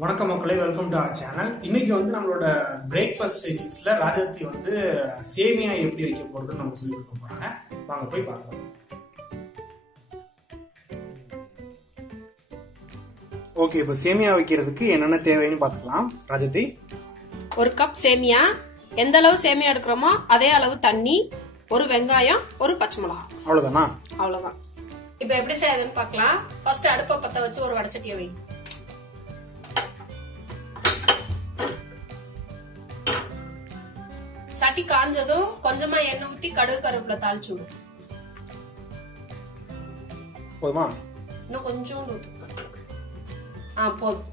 வணக்கம் மக்களே, welcome to our channel. இன்னைக்கு வந்து நம்மளோட பிரேக்ஃபாஸ்ட் சீரீஸ்ல ராஜாத்தி வந்து சேமியா எப்படி வைக்க போறதுன்னு நம்ம சொல்லி கொடுக்க போறாங்க. வாங்க போய் பார்க்கலாம். ஓகே, இப்போ சேமியா வைக்கிறதுக்கு என்னென்ன தேவைன்னு பார்த்துக்கலாம். ராஜாத்தி, 1 கப் சேமியா, எந்த அளவு சேமியா எடுக்கிறோமோ அதே அளவு தண்ணி, 1 வெங்காயம், 1 பச்சை மிளகாய். அவ்வளவுதானா? அவ்வளவுதான். இப்ப எப்படி செய்யறதுன்னு பார்க்கலாம். ஃபர்ஸ்ட் அடுப்பை பத்த வச்சு ஒரு வடச்சட்டியை வை. சட்டி காஞ்சதும் கொஞ்சமா எண்ணெய் ஊத்தி கடுகு கருவேப்பிலை தாளிச்சு விடு. போதுமா? இன்னும் கொஞ்சோண்டு ஊத்து. போதும்.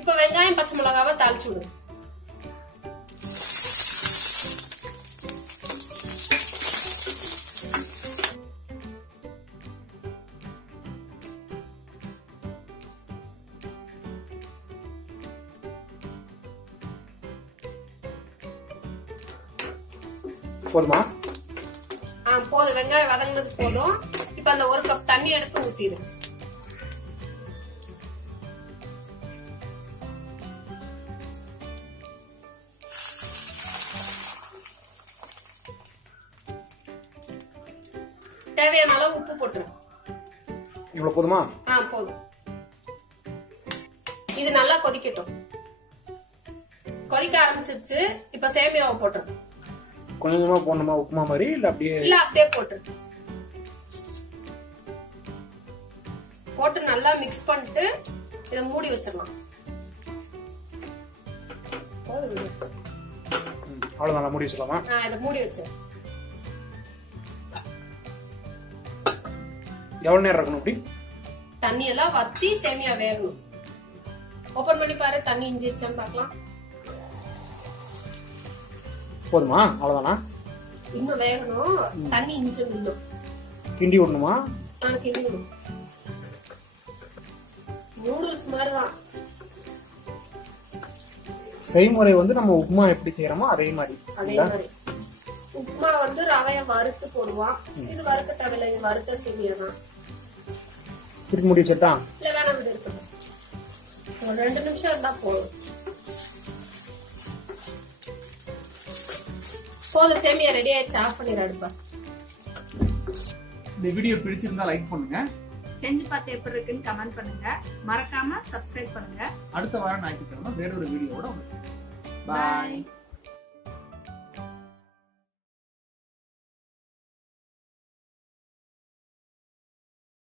இப்ப வெங்காயம் பச்சை மிளகாவை தாளிச்சு விடு. போதுமா? போதும். வெங்காயம் வதங்கினது போதும். இப்ப அந்த 1 கப் தண்ணி எடுத்து ஊத்திடு. தேவையான அளவு உப்பு போட்டுரு. இவ்வளவு போதுமா? போதும். இது நல்லா கொதிக்கட்டும். கொதிக்க ஆரம்பிச்சிருச்சு. இப்ப சேமியாவை போட்டுரு. கொஞ்சமா போடணுமா? உப்புமா மாதிரி இல்ல அப்படியே? இல்ல, அப்படியே போட்டுரு. போட்டு நல்லா மிக்ஸ் பண்ணிட்டு இத மூடி வச்சிடலாம். அவ்வளவுதான், மூடி வச்சிடலாமா? இத மூடி வச்சு எவ்வளவு நேரம் இருக்கணும்? அப்படி தண்ணி எல்லாம் வத்தி சேமியா வேகணும். ஓபன் பண்ணி பாரு, தண்ணி இஞ்சிருச்சான்னு பார்க்கலாம். போதுமா? அவ்வளவுதானா? இன்னும் வேகணும். தண்ணி இஞ்சி இன்னும் கிண்டி விடணுமா? கிண்டி விடும். நூடுல்ஸ் மாதிரிதான் செய்முறை வந்து நம்ம உப்புமா எப்படி செய்யறோமோ அதே மாதிரி. உப்புமா வந்து ரவைய வறுத்து போடுவான். இது வறுக்க தேவையில்லை, இது வறுத்த சேமியா தான். திருப்பி மூடி வச்சுட்டா? இல்ல, வேணாம், இது இருக்கட்டும். ஒரு 2 நிமிஷம் இருந்தா போதும். போதும், சேமியா ரெடி ஆயிடுச்சு. ஆஃப் பண்ணிடு அடுப்பா. இந்த வீடியோ பிடிச்சிருந்தா லைக் பண்ணுங்க, செஞ்சு பார்த்து எப்படி இருக்குன்னு கமெண்ட் பண்ணுங்க, மறக்காம சப்ஸ்கிரைப் பண்ணுங்க. அடுத்த வாரம் ஞாயிற்றுக்கிழமை வேறொரு வீடியோவோட உங்களுக்கு. பாய்.